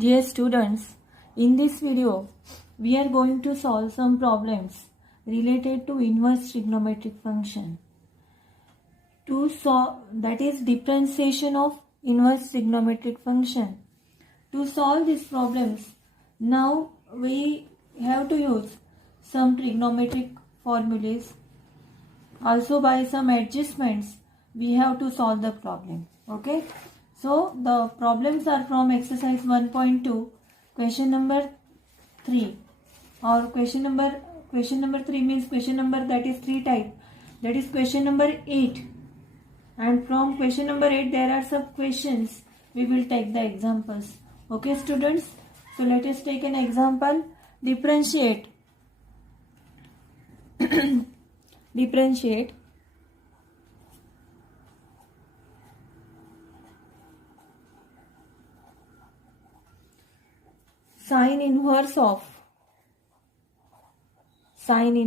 Dear students, in this video, we are going to solve some problems related to inverse trigonometric function. To solve, that is differentiation of inverse trigonometric function. To solve these problems, now we have to use some trigonometric formulas. Also by some adjustments, we have to solve the problem. Okay. So the problems are from exercise 1.2, question number 3, or question number 3 means question number that is 3 type, that is question number 8, and from question number 8 there are some questions. We will take the examples. Okay students, so let us take an example. Differentiate differentiate sine inverse of 4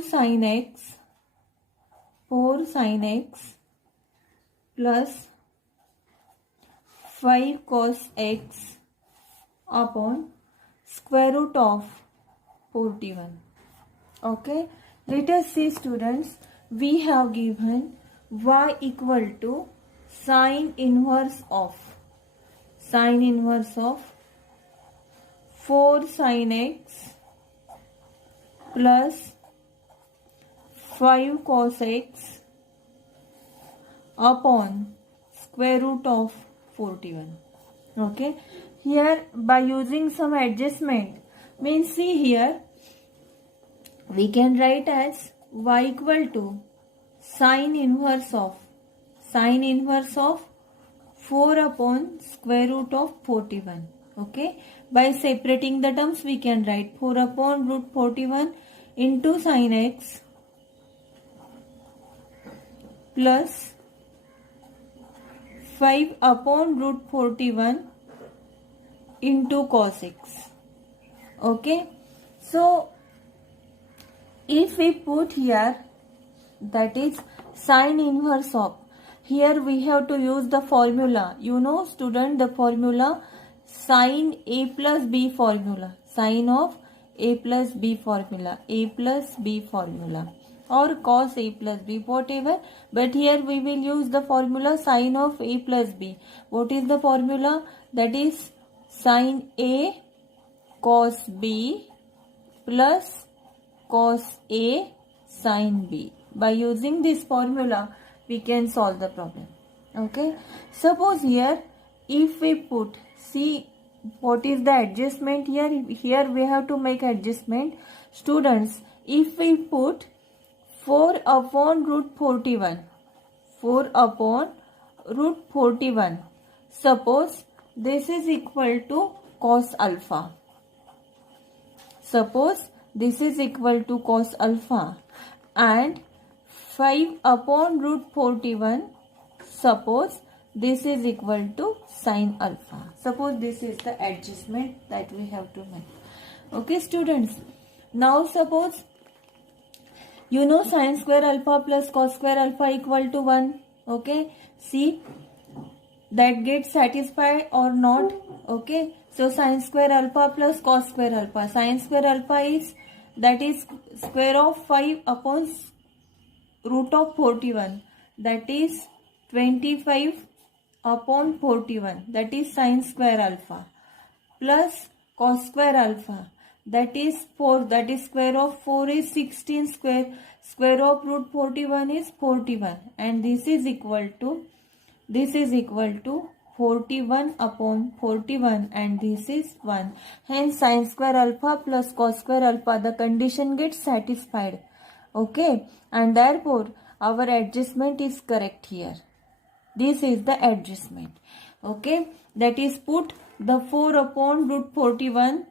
sin x plus 5 cos x upon square root of 41. Okay, let us see students, we have given y equal to sine inverse of 4 sin x plus 5 cos x upon square root of 41. Okay, here by using some adjustment, means see here we can write as y equal to sine inverse of 4 upon square root of 41. Okay, by separating the terms we can write 4 upon root 41 into sin x plus 5 upon root 41 into cos x. Okay, so if we put here, that is sine inverse of, here we have to use the formula. You know student, the formula sine a plus b formula, sine of a plus b formula, or cos a plus b, whatever, but here we will use the formula sine of a plus b. What is the formula? That is sine a cos b plus cos a sin b. By using this formula we can solve the problem. Okay, suppose here if we put, see what is the adjustment here, we have to make adjustment. Students, if we put 4 upon root 41, suppose this is equal to cos alpha, and 5 upon root 41, suppose this is equal to sin alpha. Suppose this is the adjustment that we have to make. Okay students, now suppose you know sin square alpha plus cos square alpha equal to 1. Okay, see that gets satisfied or not. Okay, so sin square alpha plus cos square alpha, sin square alpha is, that is square of 5 upon root of 41, that is 25 upon 41, that is sin square alpha, plus cos square alpha, that is 4, that is square of 4 is 16 square of root 41 is 41, and this is equal to 41 upon 41, and this is 1. Hence sin square alpha plus cos square alpha, the condition gets satisfied. Okay, and therefore our adjustment is correct here. This is the adjustment. Okay, that is put the 4 upon root 41,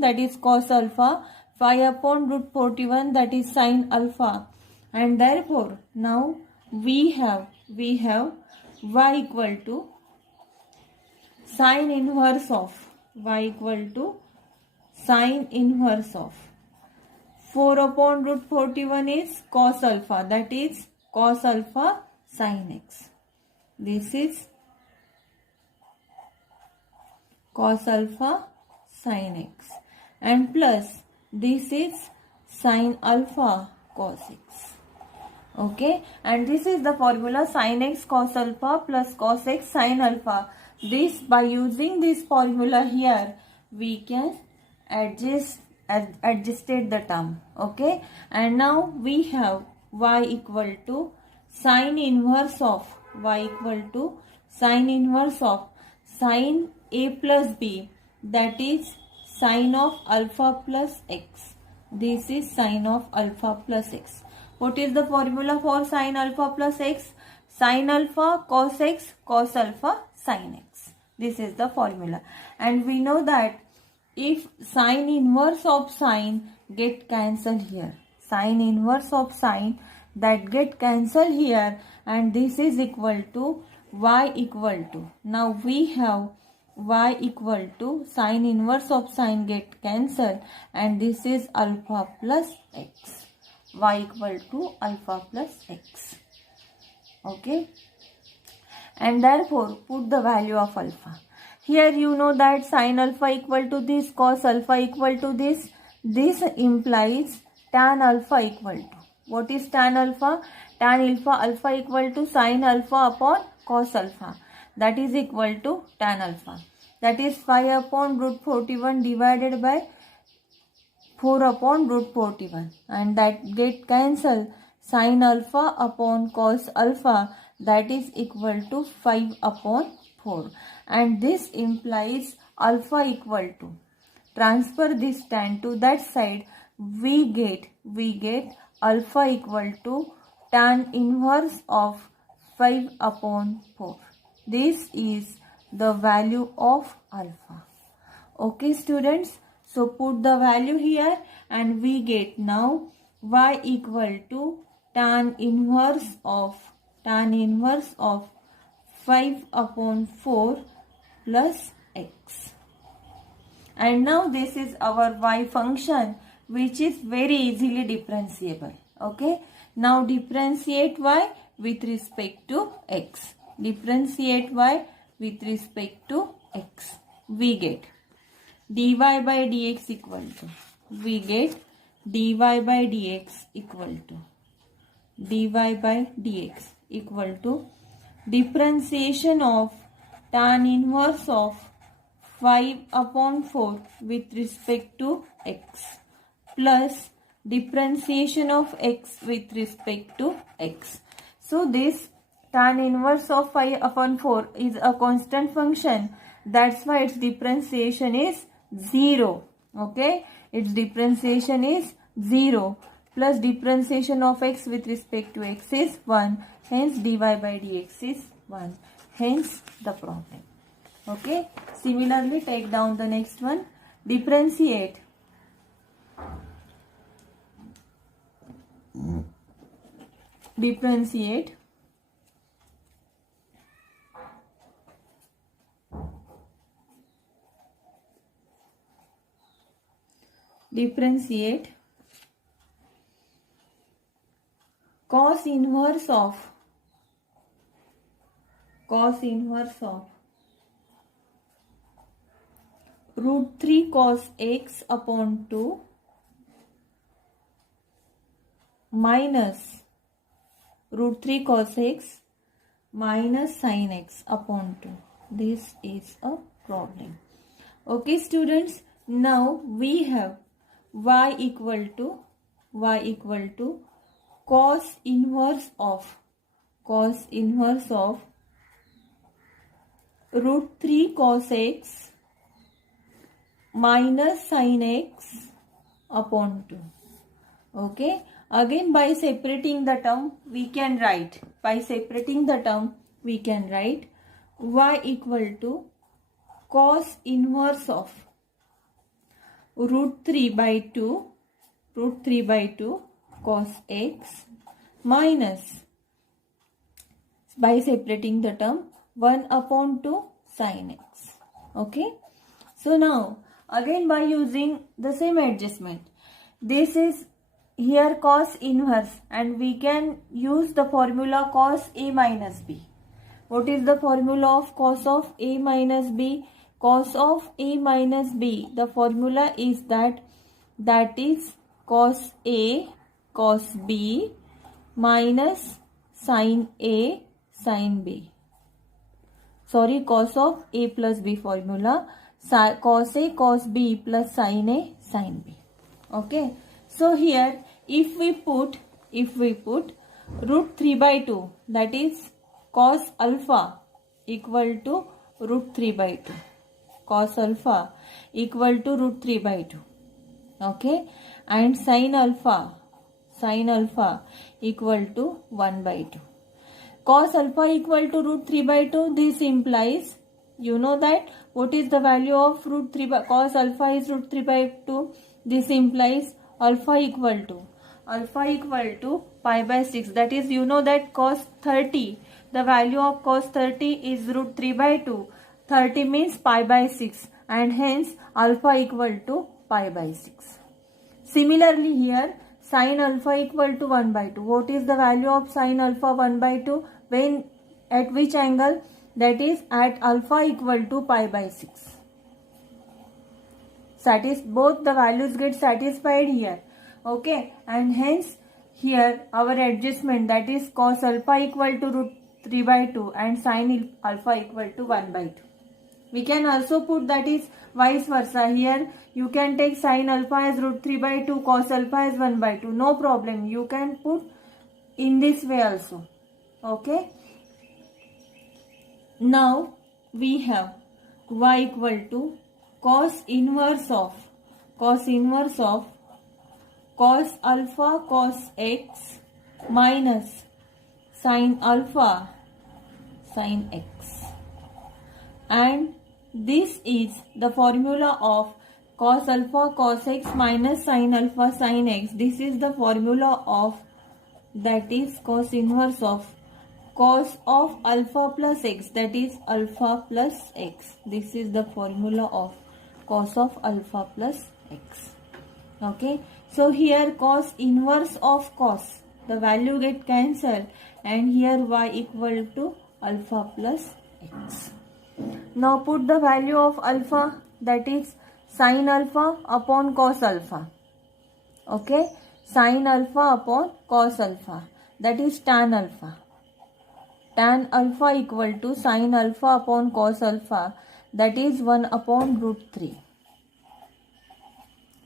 that is cos alpha, 5 upon root 41, that is sin alpha, and therefore now we have y equal to sine inverse of 4 upon root 41 is cos alpha, that is cos alpha sin x. This is cos alpha sin x, and plus this is sin alpha cos x. Okay, and this is the formula sin x cos alpha plus cos x sin alpha. This, by using this formula here, we can adjusted the term. Okay, and now we have y equal to sin inverse of sin a plus b, that is sin of alpha plus x. This is sin of alpha plus x. What is the formula for sin alpha plus x? Sin alpha cos x cos alpha sin x. This is the formula. And we know that if sin inverse of sin get cancelled here, sin inverse of sin that get cancelled here, and this is equal to y equal to, now we have y equal to sin inverse of sin get cancelled, and this is alpha plus x. Y equal to alpha plus x. Okay, and therefore put the value of alpha. Here you know that sin alpha equal to this, cos alpha equal to this. This implies tan alpha equal to, what is tan alpha? Tan alpha equal to sin alpha upon cos alpha, that is equal to tan alpha, that is 5 upon root 41 divided by 4 upon root 41, and that get cancelled. Sin alpha upon cos alpha, that is equal to 5 upon 4, and this implies alpha equal to, transfer this tan to that side, we get alpha equal to tan inverse of 5 upon 4. This is the value of alpha. Okay students, so put the value here, and we get now y equal to tan inverse of 5 upon 4 plus x. And now this is our y function, which is very easily differentiable. Okay, now differentiate y with respect to x. Differentiate y with respect to x. We get dy by dx equal to, differentiation of tan inverse of 5 upon 4 with respect to x plus differentiation of x with respect to x. So this tan inverse of 5 upon 4 is a constant function. That's why its differentiation is 0. Okay, its differentiation is 0, plus differentiation of x with respect to x is 1. Hence dy by dx is 1. Hence the problem. Okay, similarly take down the next one. Differentiate cos inverse of root 3 cos x upon 2 minus root 3 cos x minus sin x upon 2. This is a problem. Okay students, now we have y equal to cos inverse of root 3 cos x minus sin x upon 2. Okay, again by separating the term we can write y equal to cos inverse of root 3 by 2 cos x minus, by separating the term, 1 upon 2 sin x. Okay, so now again by using the same adjustment, this is here cos inverse, and we can use the formula cos a minus b. What is the formula of cos of a minus b? cos of A minus B, the formula is that is cos A cos B minus sin A sin B. Sorry, cos of A plus B formula, cos A cos B plus sin A sin B. Okay, so here if we put root 3 by 2, that is cos alpha equal to root 3 by 2. Cos alpha equal to root 3 by 2. Okay, and sin alpha equal to 1 by 2. Cos alpha equal to root 3 by 2, this implies, you know that what is the value of root 3 by, cos alpha is root 3 by 2, this implies alpha equal to pi by 6, that is, you know that cos 30, the value of cos 30 is root 3 by 2, 30 means pi by 6, and hence alpha equal to pi by 6. Similarly here, sin alpha equal to 1 by 2. What is the value of sin alpha 1 by 2? When, at which angle? That is at alpha equal to pi by 6. Both the values get satisfied here. Okay, and hence here our adjustment, that is cos alpha equal to root 3 by 2 and sin alpha equal to 1 by 2. We can also put that is vice versa. Here you can take sin alpha as root 3 by 2, cos alpha as 1 by 2. No problem. You can put in this way also. Okay. Now we have y equal to cos inverse of cos alpha cos x minus sin alpha sin x, and this is the formula of cos alpha cos x minus sin alpha sin x. This is the formula of, that is cos inverse of cos of alpha plus x, that is alpha plus x. This is the formula of cos of alpha plus x. Okay, so here cos inverse of cos, the value get cancelled, and here y equal to alpha plus x. Now put the value of alpha, that is sin alpha upon cos alpha. Okay, sin alpha upon cos alpha, that is tan alpha. Tan alpha equal to sin alpha upon cos alpha, that is 1 upon root 3.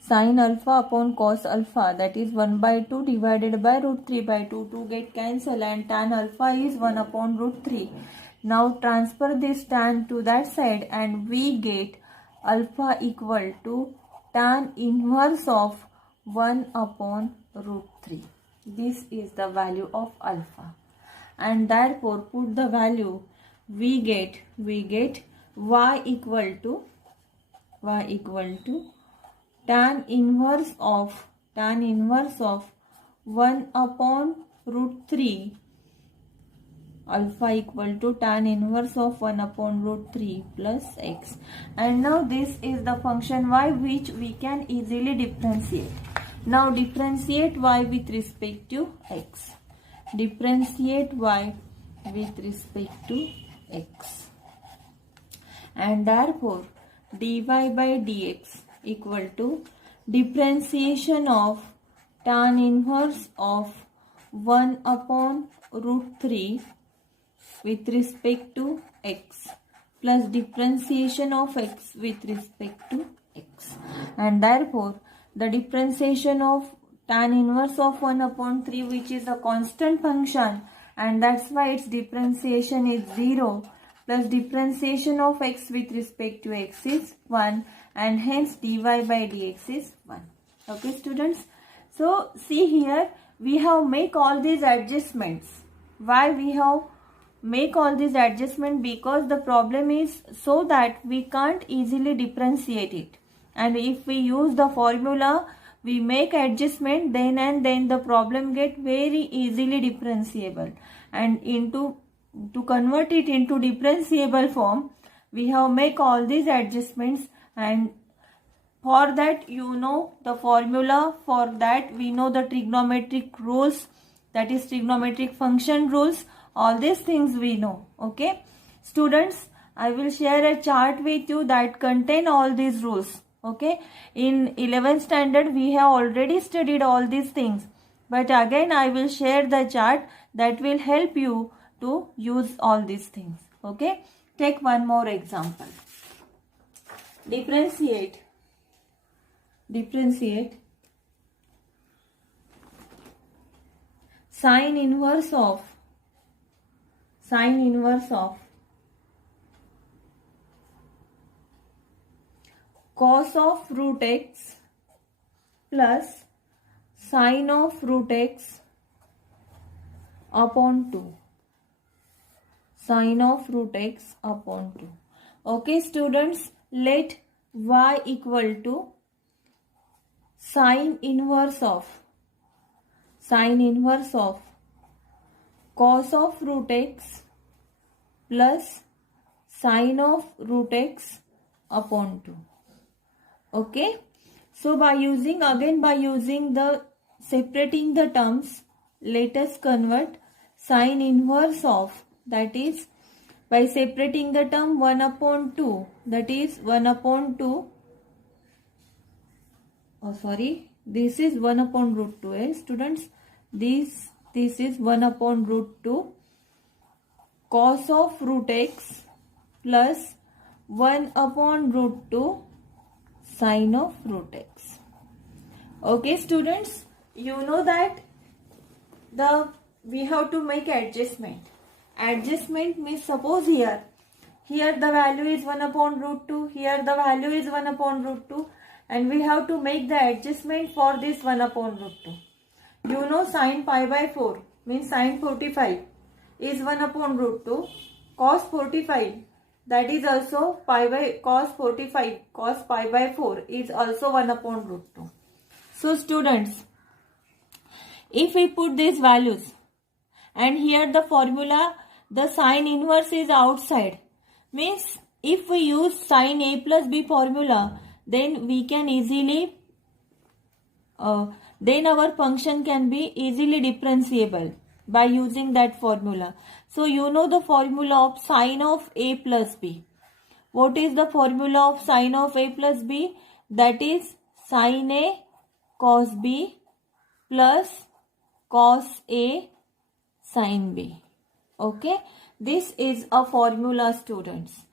Sin alpha upon cos alpha, that is 1 by 2 divided by root 3 by 2. 2 get cancelled, and tan alpha is 1 upon root 3. Now transfer this tan to that side, and we get alpha equal to tan inverse of 1 upon root 3. This is the value of alpha, and therefore put the value, we get y equal to tan inverse of 1 upon root 3, alpha equal to tan inverse of 1 upon root 3 plus x. And now this is the function y which we can easily differentiate. Now differentiate y with respect to x. Differentiate y with respect to x, and therefore dy by dx equal to differentiation of tan inverse of 1 upon root 3 with respect to x plus differentiation of x with respect to x, and therefore the differentiation of tan inverse of 1 upon 3, which is a constant function, and that's why its differentiation is 0, plus differentiation of x with respect to x is 1, and hence dy by dx is 1. Okay students, so see here we have make all these adjustments. Why we have make all these adjustments? Because the problem is so that we can't easily differentiate it, and if we use the formula, we make adjustment, then and then the problem get very easily differentiable, and to convert it into differentiable form, we have make all these adjustments, and for that you know the formula, for that we know the trigonometric rules, that is trigonometric function rules, all these things we know. Okay students, I will share a chart with you that contain all these rules. Okay, in 11th standard we have already studied all these things, but again I will share the chart that will help you to use all these things. Okay, take one more example. Differentiate sine inverse of cos of root x plus sine of root x upon 2. Sine of root x upon 2. Okay, students, let y equal to sine inverse of cos of root x plus sine of root x upon 2. Okay, so by using the separating the terms, let us convert sine inverse of, that is by separating the term 1 upon 2, that is 1 upon 2, this is 1 upon root 2, students, this is 1 upon root 2 cos of root x plus 1 upon root 2 sine of root x. Okay, students, you know that we have to make adjustment. Adjustment means, suppose here the value is 1 upon root 2, here the value is 1 upon root 2, and we have to make the adjustment for this 1 upon root 2. You know sine pi by 4 means sine 45 is 1 upon root 2, cos 45, that is also pi by cos 45, cos pi by 4 is also 1 upon root 2. So students, if we put these values and here the formula, the sine inverse is outside, means if we use sine a plus b formula, then we can easily, then our function can be easily differentiable by using that formula. So you know the formula of sine of a plus b. What is the formula of sine of a plus b? That is sine a cos b plus cos a sine b. Okay, this is a formula, students.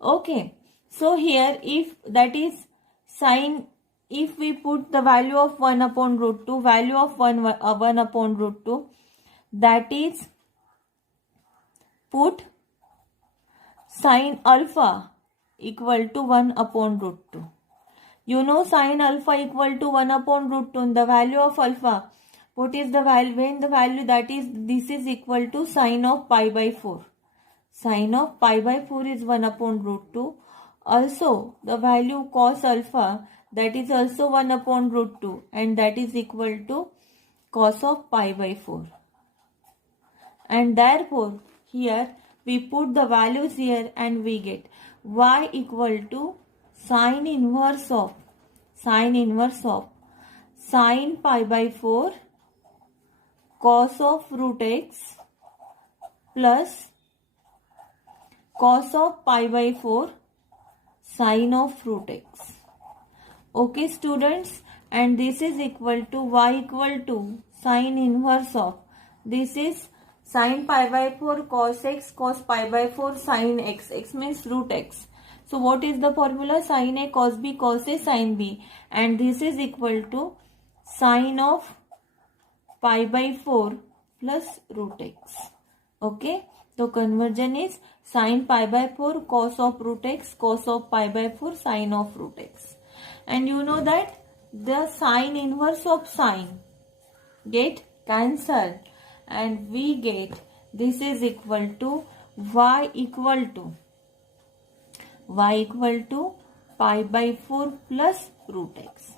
Okay, so here if that is sine, if we put the value of 1 upon root 2, value of 1 upon root 2, that is put sine alpha equal to 1 upon root 2. You know sine alpha equal to 1 upon root 2, the value of alpha. What is the value? When the value, that is, this is equal to sine of pi by 4. Sine of pi by 4 is 1 upon root 2. Also, the value cos alpha, that is also 1 upon root 2, and that is equal to cos of pi by 4. And therefore, here we put the values here and we get y equal to sine inverse of sine pi by 4 cos of root x plus cos of pi by 4 sine of root x. Okay, students, and this is equal to y equal to sine inverse of, this is sine pi by 4 cos x cos pi by 4 sine x. X means root x. So what is the formula? Sine a cos b cos a sine b, and this is equal to sine of pi by 4 plus root x. Okay, so conversion is sine pi by 4 cos of root x cos of pi by 4 sine of root x. And you know that the sine inverse of sine get cancelled, and we get this is equal to y equal to pi by 4 plus root x.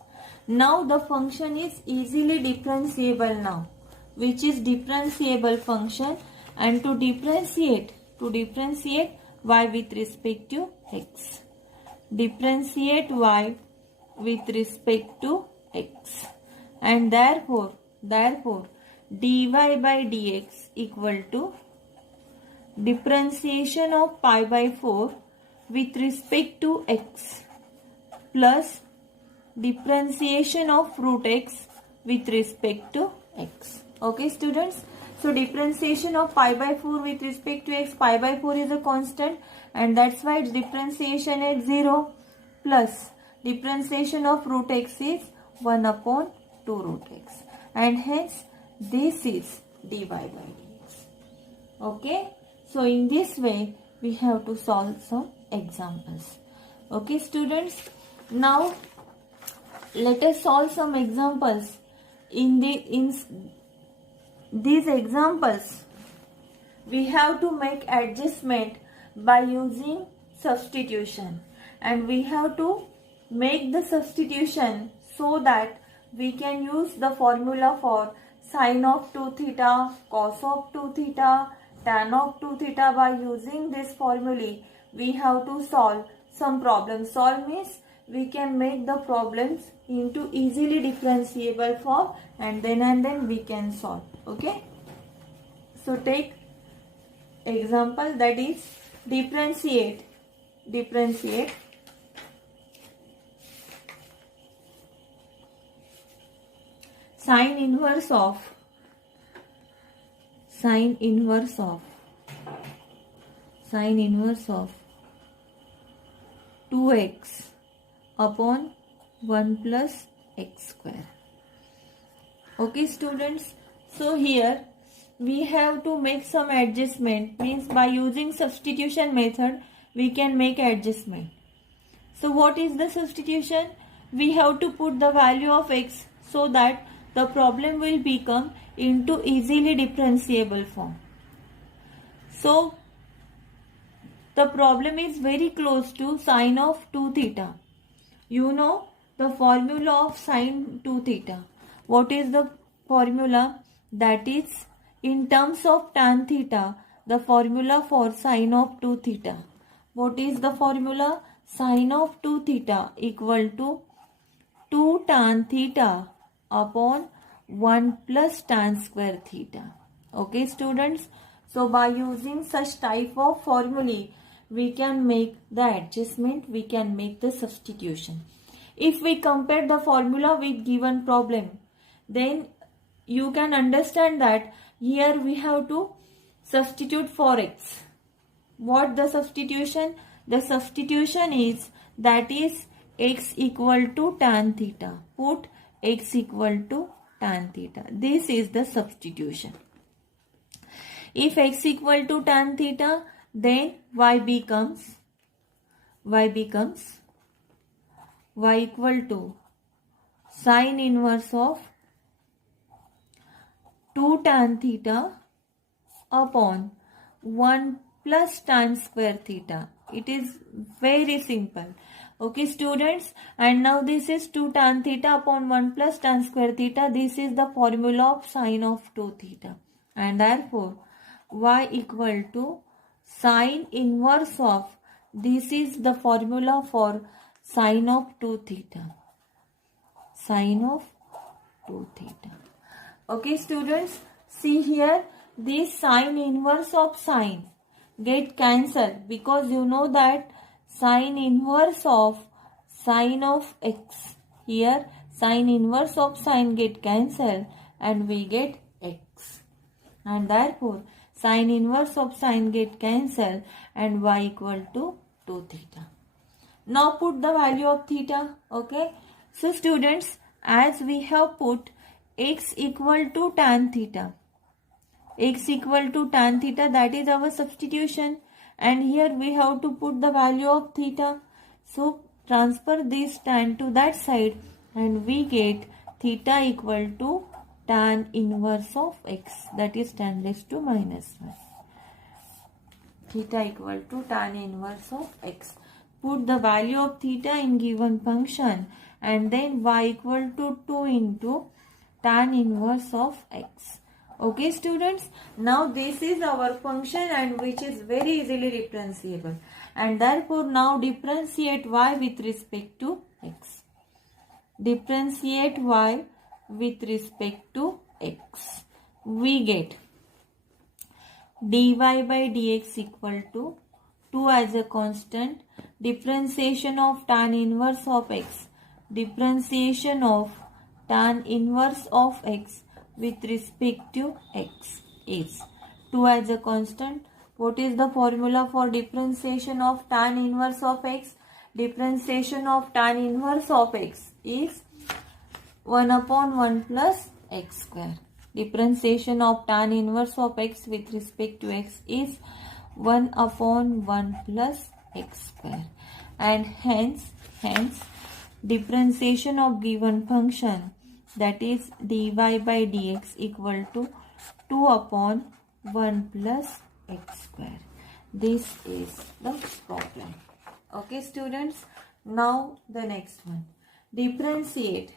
Now the function is easily differentiable now, which is differentiable function, and to differentiate y with respect to x. Differentiate y with respect to x, and therefore dy by dx equal to differentiation of pi by 4 with respect to x plus differentiation of root x with respect to x. Okay students, so differentiation of pi by 4 with respect to x, pi by 4 is a constant and that's why its differentiation is 0 plus differentiation of root x is 1 upon 2 root x and hence this is dy by dx. Okay, so in this way we have to solve some examples. Okay students, now let us solve some examples. In these examples we have to make adjustment by using substitution, and we have to make the substitution so that we can use the formula for sine of 2 theta, cos of 2 theta, tan of 2 theta. By using this formulae we have to solve some problems. Solve means we can make the problems into easily differentiable form and then we can solve. Okay, so take example, that is differentiate sine inverse of 2x upon 1 plus x square. Okay students, so here we have to make some adjustment, means by using substitution method we can make adjustment. So what is the substitution? We have to put the value of x so that the problem will become into easily differentiable form. So the problem is very close to sine of 2 theta. You know the formula of sine 2 theta. What is the formula? That is in terms of tan theta, the formula for sine of 2 theta. What is the formula? Sine of 2 theta equal to 2 tan theta upon 1 plus tan square theta. Okay students, so by using such type of formulae we can make the adjustment, we can make the substitution. If we compare the formula with given problem, then you can understand that here we have to substitute for x. What the substitution? The substitution is, that is x equal to tan theta. Put x equal to tan theta. This is the substitution. If x equal to tan theta, then y becomes y equal to sine inverse of 2 tan theta upon 1 plus tan square theta. It is very simple. Okay students, and now this is 2 tan theta upon 1 plus tan square theta. This is the formula of sine of 2 theta, and therefore y equal to sine inverse of, this is the formula for sine of 2 theta. Sine of 2 theta. Okay students, see here, this sine inverse of sine get cancelled, because you know that sine inverse of sine of x, here sine inverse of sine get cancelled and we get x, and therefore sine inverse of sine get cancelled and y equal to 2 theta. Now put the value of theta. Okay, so students, as we have put x equal to tan theta, x equal to tan theta, that is our substitution, and here we have to put the value of theta. So transfer this tan to that side and we get theta equal to tan inverse of x, that is tan raised to minus 1. Theta equal to tan inverse of x. Put the value of theta in given function and then y equal to 2 into tan inverse of x. Okay students, now this is our function and which is very easily differentiable, and therefore now differentiate y with respect to x. Differentiate y with respect to x. We get dy by dx equal to 2 as a constant, differentiation of tan inverse of x, differentiation of tan inverse of x with respect to x is 2 as a constant. What is the formula for differentiation of tan inverse of x? Differentiation of tan inverse of x is 1 upon 1 plus x square. Differentiation of tan inverse of x with respect to x is 1 upon 1 plus x square, and hence differentiation of given function, that is dy by dx, equal to 2 upon 1 plus x square. This is the problem. Okay students, now the next one. Differentiate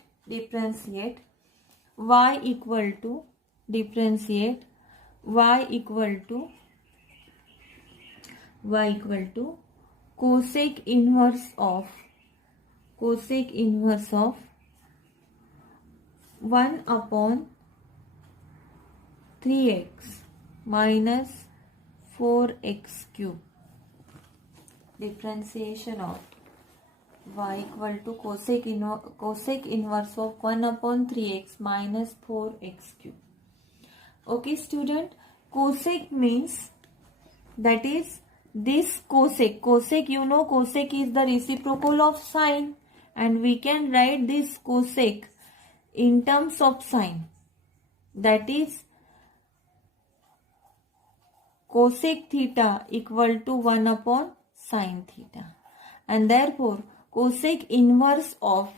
y equal to cosec inverse of 1 upon 3x minus 4x cube. Differentiation of y equal to cosec inverse of 1 upon 3x minus 4x cube. Okay student, cosec means, that is this cosec, you know cosec is the reciprocal of sine, and we can write this cosec in terms of sine, that is cosec theta equal to 1 upon sine theta, and therefore cosec inverse of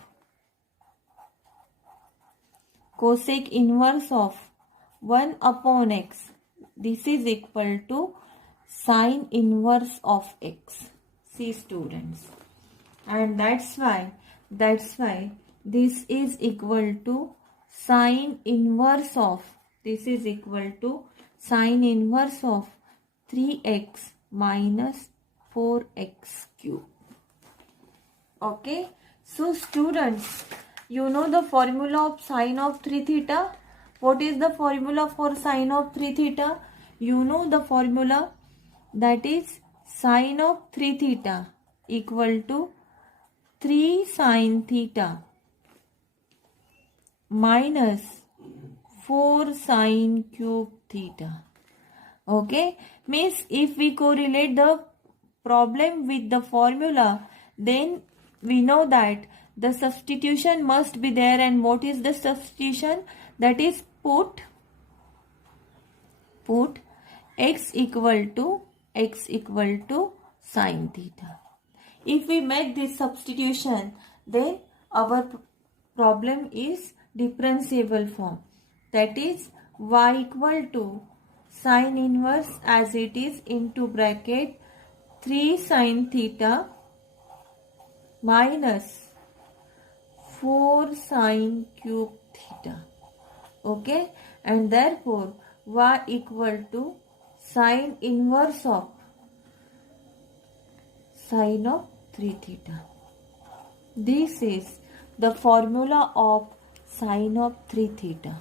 1 upon x, this is equal to sine inverse of x. See students, and that's why this is equal to sine inverse of 3x minus 4x cube. Okay, so students, you know the formula of sine of 3 theta. What is the formula for sine of 3 theta? You know the formula, that is sine of 3 theta equal to 3 sine theta minus 4 sine cube theta. Okay, means if we correlate the problem with the formula, then we know that the substitution must be there. And what is the substitution? That is put x equal to sine theta. If we make this substitution, then our problem is differentiable form, that is y equal to sine inverse as it is into bracket 3 sine theta minus 4 sine cube theta. Okay, and therefore y equal to sine inverse of sine of 3 theta. This is the formula of sine of 3 theta.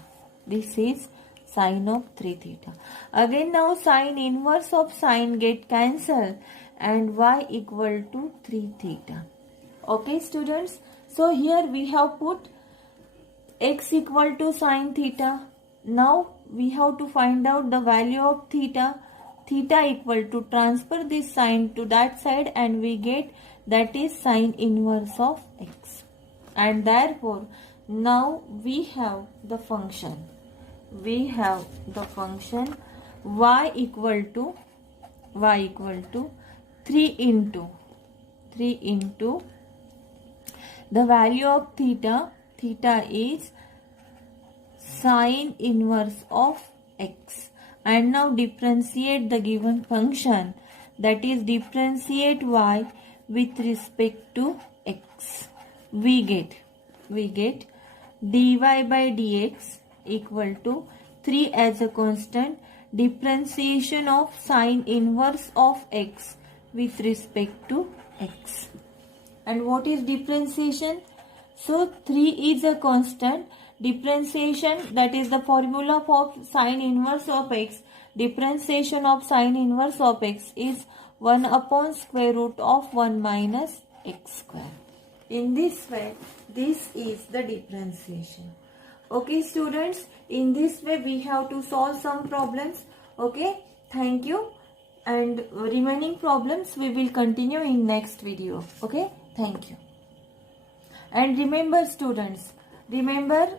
This is sine of 3 theta. Again now sine inverse of sine get cancelled and y equal to 3 theta. Okay students, so here we have put x equal to sine theta. Now we have to find out the value of theta. Theta equal to, transfer this sine to that side and we get, that is sine inverse of x. And therefore now we have the function. We have the function y equal to 3 into the value of theta. Theta is sine inverse of x. And now differentiate the given function, that is differentiate y with respect to x. We get dy by dx equal to 3 as a constant, differentiation of sine inverse of x with respect to x. And what is differentiation? So 3 is a constant, differentiation, that is the formula for sine inverse of x. Differentiation of sine inverse of x is 1 upon square root of 1 minus x square. In this way, this is the differentiation. Okay students, in this way we have to solve some problems. Okay, thank you, and remaining problems we will continue in next video. Okay, thank you. And remember students, remember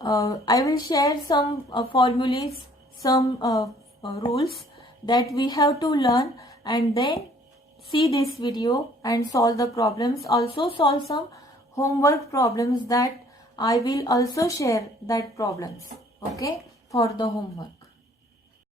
I will share some formulas, some rules that we have to learn, and then see this video and solve the problems. Also solve some homework problems that I will also share that problems, okay, for the homework.